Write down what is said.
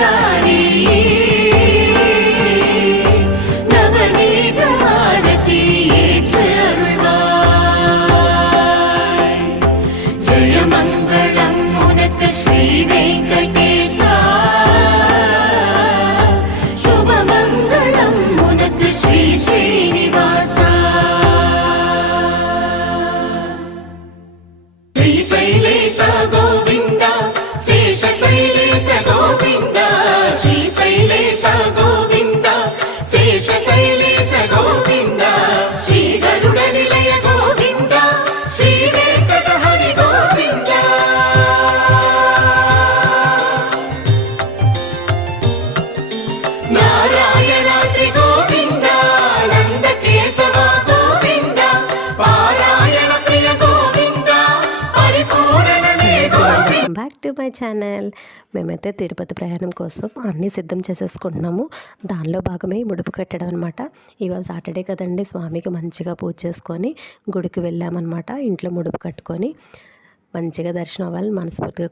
दारी नवनीत आरती अरुள்வாய் जय मंगलम उनक श्री वेंकटेशा शुभ मंगलम उनक श्री श्रीनिवासा श्रीशैलेश गोविंद शेषशैलेश गोविंद श्रीशैलेश गोविंद शेषशैलेश गोविंद श्री गरुड निलय गोविंद श्री वेंकटहरि गोविंद नारायणाद्रि गोविंद नंदकेशव गोविंद पारायण प्रिय गोविंद परिपूरणने Govinda back to my channel. మేమైతే తిరుపతి ప్రయాణం కోసం అన్నీ సిద్ధం చేసేసుకుంటున్నాము. దానిలో భాగమే ముడుపు కట్టడం అనమాట. ఇవాళ సాటర్డే కదండి, స్వామికి మంచిగా పూజ చేసుకొని గుడికి వెళ్ళామన్నమాట. ఇంట్లో ముడుపు కట్టుకొని మంచిగా దర్శనం అవ్వాలని మనస్ఫూర్తిగా